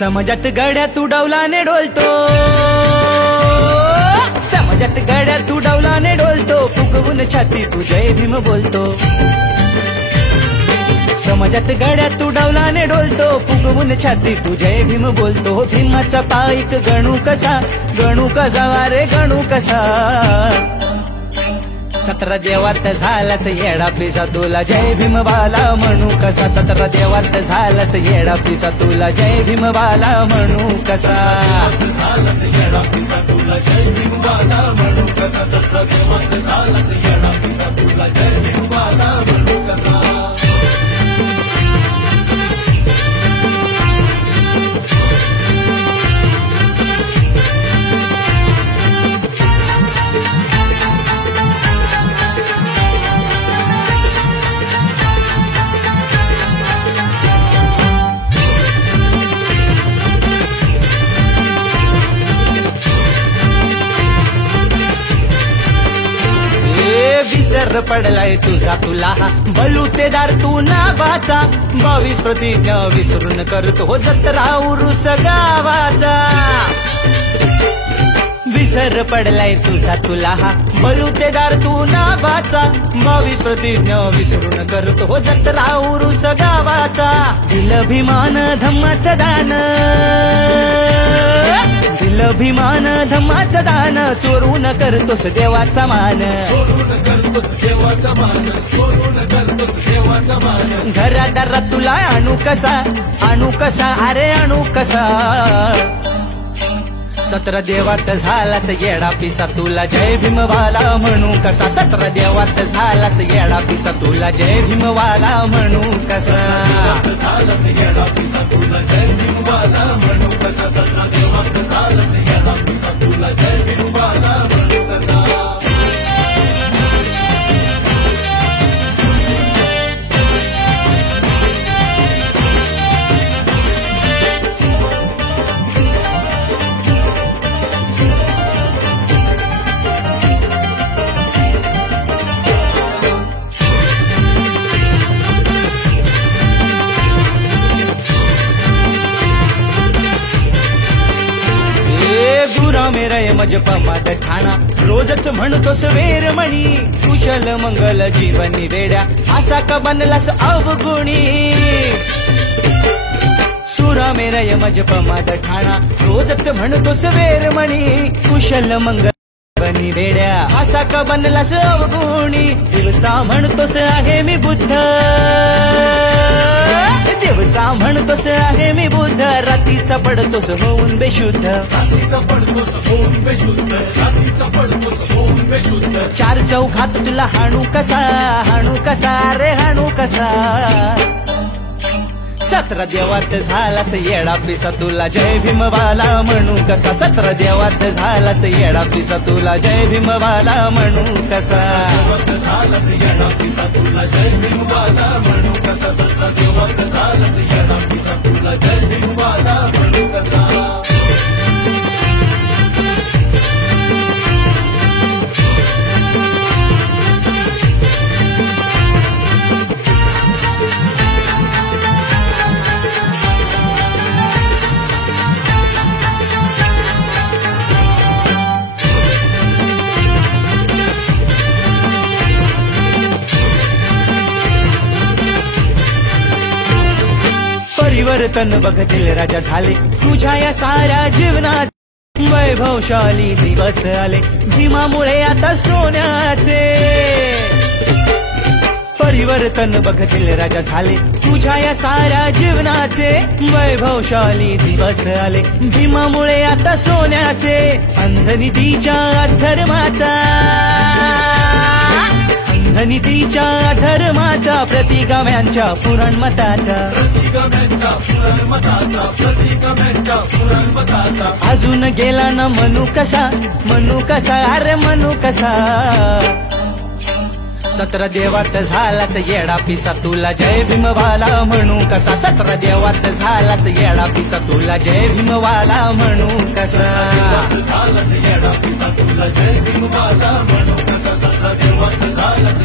समाजात गड्यात उडवलाने डोलतो, समाजात गड्यात उडवलाने डोलतो, फुगवून छाती तू जय भीम बोलतो। समाजात गड्यात उडवलाने डोलतो, फुगवून छाती तू जय भीम बोलतो। भीमाचा पाईक गणू कसा, गणू कसा रे गणू कसा। 17 देवात झालास येडा पिसा, तुला जय भीम बाला म्हणू कसा। 17 देवात झालास येडा पिसा, तुला जय भीम बाला म्हणू कसा। झालास येडा पिसा, तुला जय भीम बाला म्हणू कसा। 17 देवात झालास येडा पिसा, तुला जय भीम बाला म्हणू कसा। विसर पडलाय तुझा तुला बलुतेदार तू नावाचा। 22 प्रतिज्ञा विसरून करतो हो जत्रा उरुस गावाचा। विसर पडलाय तुझा तुला बलुतेदार तू नावाचा। 22 प्रतिज्ञा विसरून करतो हो जत्रा उरुस गावाचा। दिल भीमान धम्माचं दान, दिल भीमान धम्माचं दान, चोरून करतोस देवाचा मान, चोरून करतोस देवाचा मान, चोरून करतोस देवाचा मान। घरादारात तुला आणू कसा, आणू कसा अरे आणू कसा। 17 देवात झालास येडा पिसा, तुला जय भीम बाला म्हणू कसा। 17 देवात झालास येडा पिसा, तुला जय भीम बाला म्हणू कसा। झालास येडा पिसा, तुला जय भीम बाला म्हणू कसा। 17 देवात झालास येडा पिसा, तुला जय भीम बाला म्हणू कसा। मेरा मजप मात ठाणा, रोजच म्हणतोस वेरमणी। कुशल मंगल जीवनी रेड्या, असा का बनलास अवगुणी। सुरा मेरा मजप मात ठाणा, रोजच म्हणतोस वेरमणी। कुशल मंगल जीवनी रेड्या, असा का बनलास अवगुणी। दिवसा म्हणतोस आहे मी बुद्ध, दिवसा म्हणतोस आहे मी बुद्ध, रातीचा पडतोस होऊन बेशुद्ध, रातीचा पडतोस होऊन बेशुद्ध, रातीचा पडतोस होऊन बेशुद्ध। 4 चौघात तुला हाणू कसा, हाणू कसा रे हाणू कसा। 17 देवात झालास येडा पिसा, तुला जय भीम बाला म्हणू कसा। 17 देवात झालास येडा पिसा, तुला जय भीम बाला म्हणू कसा। झालास येडा पिसा, तुला जय भीम बाला म्हणू कसा। 17 देवात झालास येडा पिसा, तुला जय भीम बाला म्हणू कसा। परिवर्तन बघतील राजा झाले तुझ्या या साऱ्या जीवनात। वैभवशाली दिवस आले भीमामुळे आता सोन्याचे। परिवर्तन बघतील राजा झाले तुझ्या या साऱ्या जीवनाचे। वैभवशाली दिवस आले भीमामुळे आता सोन्याचे। अंधनीतीच्या अधर्माचा, अंधनीतीच्या अधर्माचा, प्रतिगाम्यांच्या पुराणमताचा, प्रतिगाम्यांच्या पुराणमताचा, प्रतिगाम्यांच्या पुराणमताचा। अजून गेला ना म्हणू कसा, म्हणू कसा अरे म्हणू कसा। 17 देवात झालास येडा पिसा, तुला जय भीम बाला म्हणू कसा। 17 देवात झालास येडा पिसा, तुला जय भीम बाला म्हणू कसा। झालास येडा पिसा, तुला जय भीम बाला म्हणू कसा। 17 देवात झालास